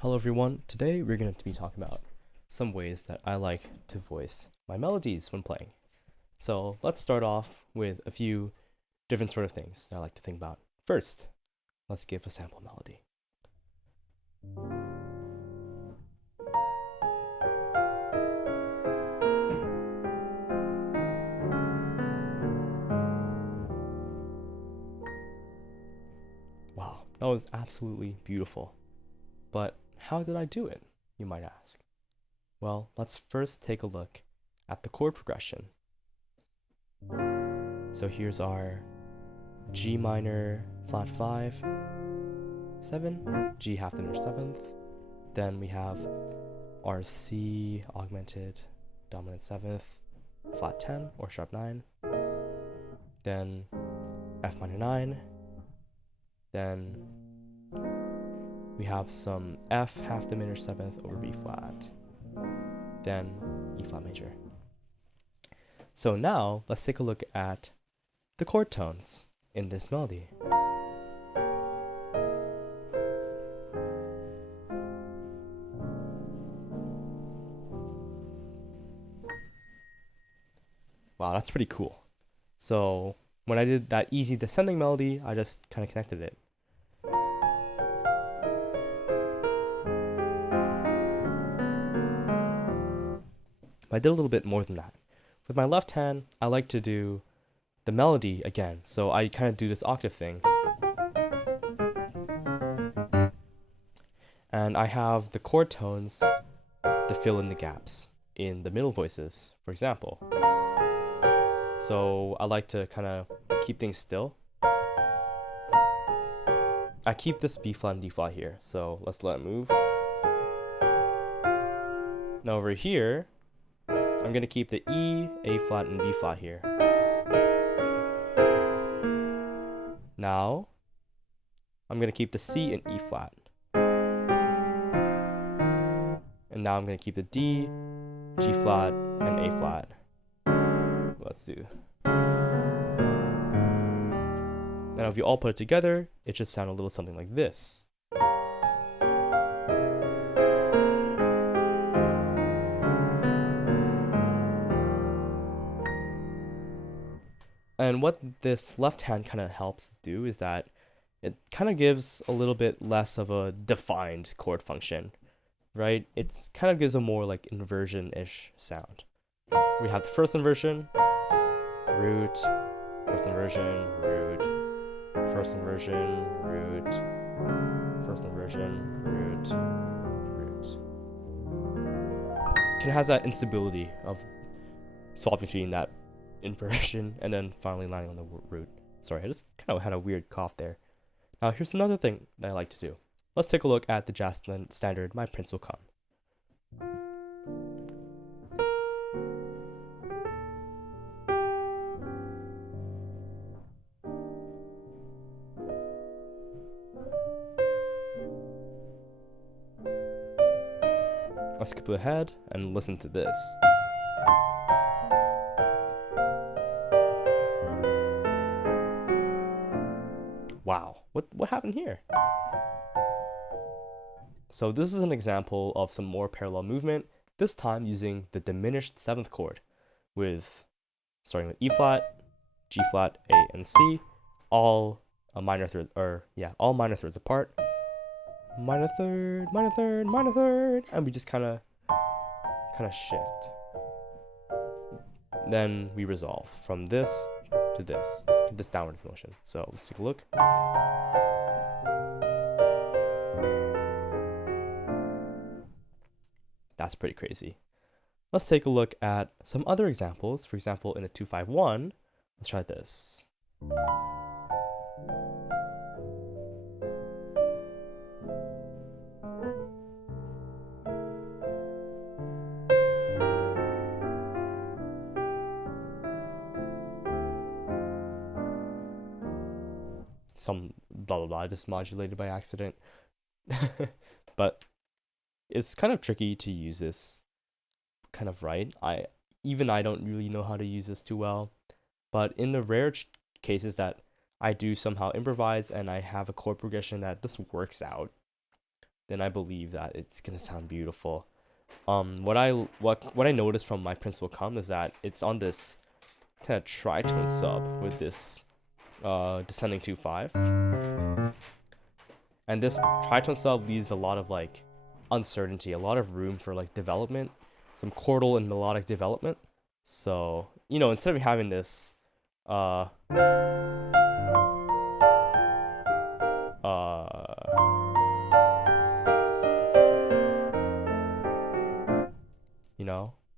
Hello everyone, today we're going to be talking about some ways that I like to voice my melodies when playing. So let's start off with a few different sort of things that I like to think about. First, let's give a sample melody. Wow, that was absolutely beautiful. But how did I do it, you might ask? Well, let's first take a look at the chord progression. So here's our G minor flat 5, 7, G half diminished 7th. Then we have our C augmented dominant 7th, flat 10 or sharp 9. Then F minor 9. Then we have some F half diminished 7th over B flat. Then E flat major. So now let's take a look at the chord tones in this melody. Wow, that's pretty cool. So when I did that easy descending melody, I just kind of connected it. But I did a little bit more than that. With my left hand, I like to do the melody again. So I kind of do this octave thing. And I have the chord tones to fill in the gaps in the middle voices, for example. So I like to kind of keep things still. I keep this B flat and D flat here, so let's let it move. Now over here, I'm gonna keep the E, A flat, and B flat here. Now, I'm gonna keep the C and E flat. And now I'm gonna keep the D, G flat, and A flat. Let's do. Now if you all put it together, it should sound a little something like this. And what this left hand kind of helps do is that it kind of gives a little bit less of a defined chord function, right? It kind of gives a more like inversion-ish sound. We have the first inversion, root, first inversion, root, first inversion, root, first inversion, root, root. Kind of has that instability of swapping between that inversion and then finally landing on the root. Sorry, I just kind of had a weird cough there. Now here's another thing that I like to do. Let's take a look at the jazz standard My Prince Will Come. Let's skip ahead and listen to this. Wow, what happened here? So this is an example of some more parallel movement, this time using the diminished 7th chord with starting with E flat, G flat, A, and C, all minor thirds apart. Minor third, minor third, minor third, and we just kind of shift. Then we resolve from this to this downward motion. So let's take a look. That's pretty crazy. Let's take a look at some other examples. For example, in a 2-5-1, let's try this. Some blah blah blah, just modulated by accident. But it's kind of tricky to use this kind of right. I don't really know how to use this too well. But in the rare cases that I do somehow improvise and I have a chord progression that just works out, then I believe that it's gonna sound beautiful. What I noticed from my principal come is that it's on this kind of tritone sub with this descending 2/5, and this tritone sub leaves a lot of like uncertainty, a lot of room for like development, some chordal and melodic development. So instead of having this uh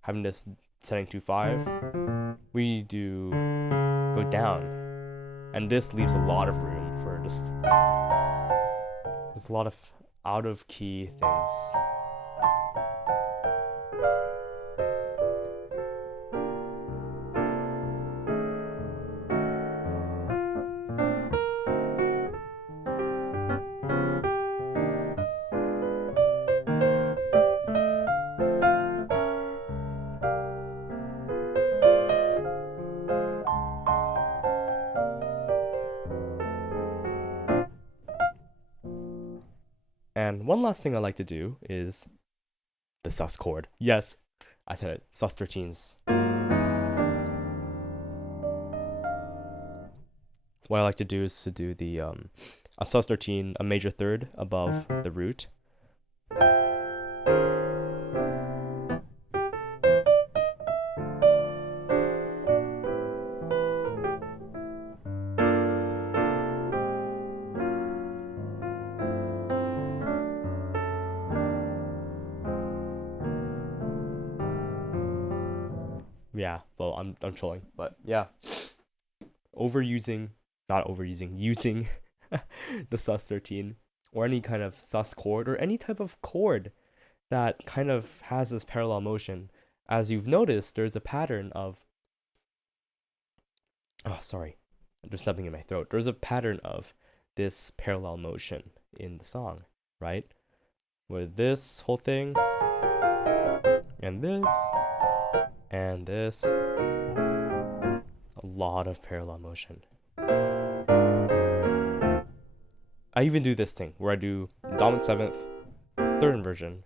having this setting 2/5, we do go down, and this leaves a lot of room for just there's a lot of out of key things. And one last thing I like to do is the sus chord. Yes, I said it, sus13s. What I like to do is to do the a sus13, a major third above the root. Yeah, well, I'm trolling, but yeah, using the sus13 or any kind of sus chord or any type of chord that kind of has this parallel motion. As you've noticed, there's a pattern of there's something in my throat. There's a pattern of this parallel motion in the song, right? With this whole thing and this and this, a lot of parallel motion. I even do this thing where I do dominant 7th, third inversion.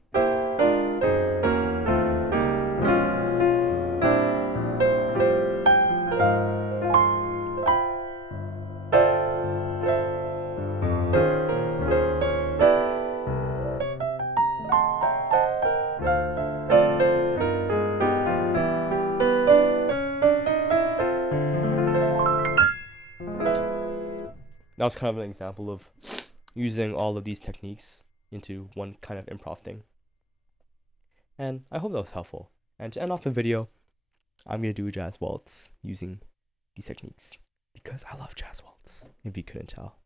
That was kind of an example of using all of these techniques into one kind of improv thing. And I hope that was helpful. And to end off the video, I'm going to do a jazz waltz using these techniques because I love jazz waltz, if you couldn't tell.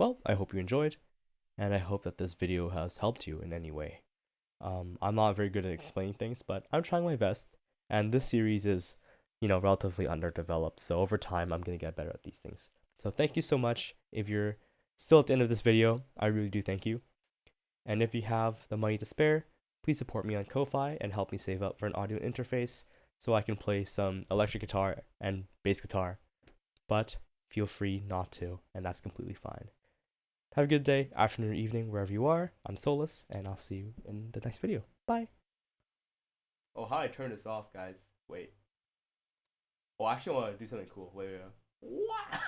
well, I hope you enjoyed, and I hope that this video has helped you in any way. I'm not very good at explaining things, but I'm trying my best, and this series is, relatively underdeveloped, so over time I'm going to get better at these things. So thank you so much. If you're still at the end of this video, I really do thank you. And if you have the money to spare, please support me on Ko-Fi and help me save up for an audio interface so I can play some electric guitar and bass guitar. But feel free not to, and that's completely fine. Have a good day, afternoon, or evening, wherever you are. I'm Solus, and I'll see you in the next video. Bye. Oh, how do I turn this off, guys? Wait. Oh, I actually want to do something cool. Wait. Wow.